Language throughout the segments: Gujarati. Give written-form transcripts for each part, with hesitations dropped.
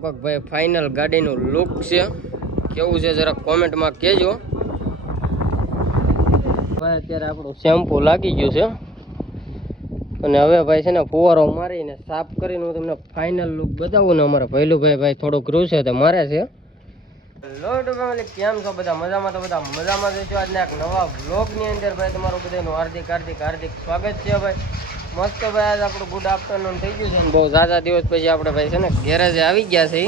આવું કાંક ભાઈ ફાઇનલ ગાડીનું લુક છે, કેવું છે જરા કોમેન્ટમાં કહેજો. ભાઈ અત્યારે આપણું શેમ્પુ લાગી ગયું છે અને હવે ભાઈ છે ને ફુવારો મારીને સાફ કરીને હું તમને ફાઇનલ લુક બતાવું ને અમારા ભૈલુભાઈ થોડુંક રૂ છે તો મારે છે. લોટ ફેમિલી કેમ છો બધા મજામાં? તો બધા મજામાં જઈશું. આજના એક નવા વ્લોગની અંદર ભાઈ તમારું બધાનું હાર્દિક સ્વાગત છે. ભાઈ મસ્ત ભાઈ આજ આપણું ગુડ આફ્ટરનૂન થઈ ગયું છે. બહુ ઝાઝા દિવસ પછી આપણે ભાઈ છે ને ગેરેજે આવી ગયા છે.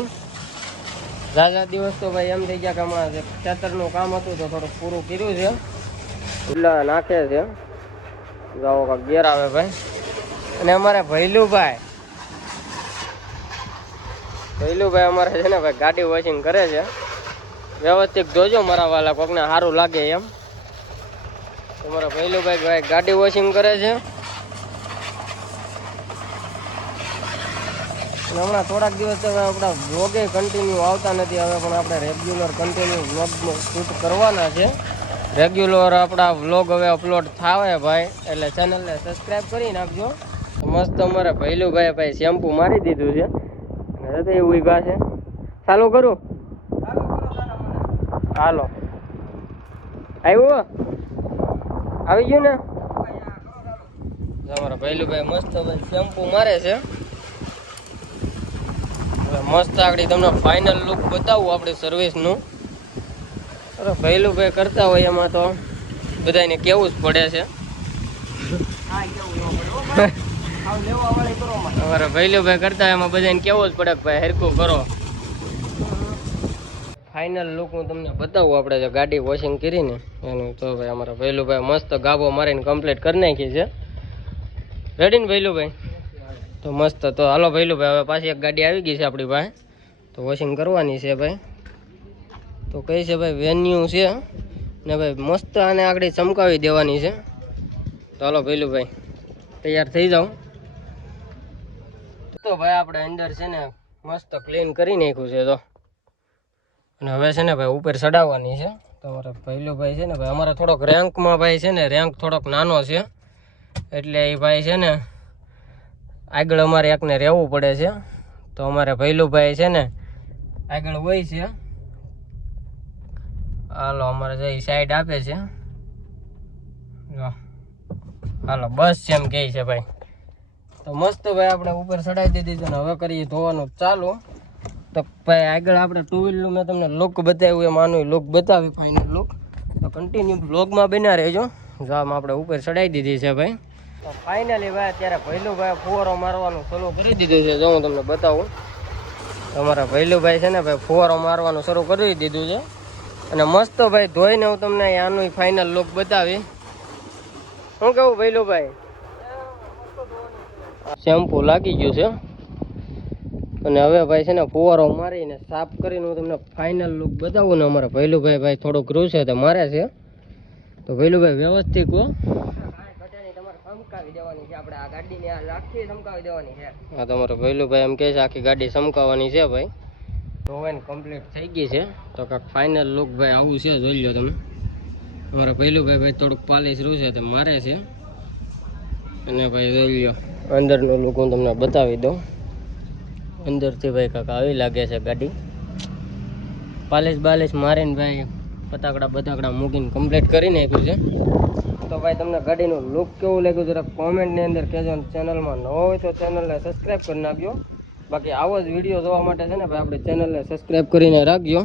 ઝાઝા દિવસ તો ભાઈ એમ થઈ ગયા કે હમણાં ખેતરનું કામ હતું તો થોડુંક પૂરું કર્યું છે. ઉલ્લા નાખે છે, જાઓ કાંક ગેર આવે ભાઈ. અને અમારે ભૈલુભાઈ અમારે છે ને ભાઈ ગાડી વોશિંગ કરે છે. વ્યવસ્થિત જોજો મારા વાલા, કોકને સારું લાગે એમ. તમારા ભૈલુભાઈ ગાડી વોશિંગ કરે છે. હમણાં થોડાક દિવસ તો આપણા વ્લોગે કન્ટિન્યુ આવતા નથી. હવે પણ આપણે રેગ્યુલર કન્ટિન્યુ વ્લોગ શૂટ કરવાના છે. રેગ્યુલર આપણા વ્લોગ હવે અપલોડ થાય ભાઈ, એટલે ચેનલને સબસ્ક્રાઈબ કરી નાખજો. મસ્ત અમારા ભૈલુભાઈ શેમ્પુ મારી દીધું છે. એવું ઊભા છે. ચાલુ કરું? હાલો, આવી ગયું ને? અમારા ભૈલુભાઈ મસ્ત શેમ્પુ મારે છે. મસ્ત આગળ તમને ફાઇનલ લુક બતાવું આપણી સર્વિસનું. અરે ભૈલુભાઈ કરતા હોય એમાં તો બધાને કેવું જ પડે છે. અમારા ભૈલુભાઈ કરતા એમાં બધાને કેવું જ પડે કે ભાઈ હરખું કરો. ફાઇનલ લુક હું તમને બતાવું આપણે જે ગાડી વોશિંગ કરીને એનું. તો ભાઈ અમારા ભૈલુભાઈ મસ્ત ગાબો મારીને કમ્પ્લીટ કરી નાખી છે. રેડી ને ભૈલુભાઈ? તો મસ્ત. તો હાલો ભૈલુભાઈ, હવે પાછી એક ગાડી આવી ગઈ છે આપણી પાસે, તો વોશિંગ કરવાની છે ભાઈ. તો કઈ છે ભાઈ વેન્યુ છે ને ભાઈ મસ્ત આને આગળ ચમકાવી દેવાની છે. તો હાલો ભૈલુભાઈ તૈયાર થઈ જાઓ. તો ભાઈ આપણે અંદર છે ને મસ્ત ક્લીન કરી નાખ્યું છે. તો અને હવે છે ને ભાઈ ઉપર ચડાવવાની છે. તો અમારા ભૈલુભાઈ છે ને ભાઈ અમારે થોડોક રેન્કમાં ભાઈ છે ને રેન્ક થોડોક નાનો છે, એટલે એ ભાઈ છે ને આગળ અમારે એકને રહેવું પડે છે. તો અમારે ભૈલુભાઈ છે ને આગળ હોય છે. હાલો અમારે જે સાઈડ આપે છે. હાલો બસ છે એમ કહે છે ભાઈ. તો મસ્ત ભાઈ આપણે ઉપર ચડાવી દીધી છે ને હવે કરીએ ધોવાનું ચાલુ. તો ભાઈ આગળ આપણે ટુ વ્હીલનું મેં તમને લુક બતાવ્યું એમ આનું લુક બતાવી ફાઇનલ લુક. તો કન્ટિન્યુ બ્લોગમાં બન્યા રહેજો. જો આમ આપણે ઉપર ચડાવી દીધી છે ભાઈ. તો ફાઇનલી ભાઈ અત્યારે ભૈલુભાઈ ફુવારો મારવાનું શરૂ કરી દીધું છે. જો હું તમને બતાવું, તમારા ભૈલુભાઈ છે ને ભાઈ ફુવારો મારવાનું શરૂ કરી દીધું છે. અને મસ્ત ભાઈ ધોઈને હું તમને આનું ફાઇનલ લુક બતાવી. શું કહું ભૈલુભાઈ? શેમ્પુ લાગી ગયું છે અને હવે ભાઈ છે ને ફુવારો મારીને સાફ કરીને હું તમને ફાઇનલ લુક બતાવું ને અમારા ભૈલુભાઈ થોડુંક રૂ છે તો મારે છે. તો ભૈલુભાઈ વ્યવસ્થિત હો, ચમકાવી દેવાની છે આપણે આ ગાડીને, આખી ચમકાવી દેવાની છે. હા તમારો ભૈલુભાઈ એમ કહે છે આખી ગાડી ચમકાવવાની છે ભાઈ. ધોવાઈને કમ્પ્લીટ થઈ ગઈ છે. તો કાંક ફાઇનલ લુક ભાઈ આવું છે, જોઈ લો તમે. અમારા ભૈલુભાઈ થોડુંક પાલિશ રૂ છે તો મારે છે. અને ભાઈ જોઈ લો અંદરનો લુક હું તમને બતાવી દઉં. અંદરથી ભાઈ કાંક આવી લાગે છે ગાડી. પાલિશ મારીને ભાઈ બતાકડા મૂકીને કમ્પ્લીટ કરી નાખ્યું છે. તો ભાઈ તમને ગાડીનું લુક કેવું લાગ્યું જરા કોમેન્ટની અંદર કહેજો. ચેનલમાં ન હોય તો ચેનલને સબસ્ક્રાઈબ કરી નાખજો. બાકી આવો જ વિડીયો જોવા માટે છે ને ભાઈ આપણે ચેનલને સબસ્ક્રાઈબ કરીને રાખજો.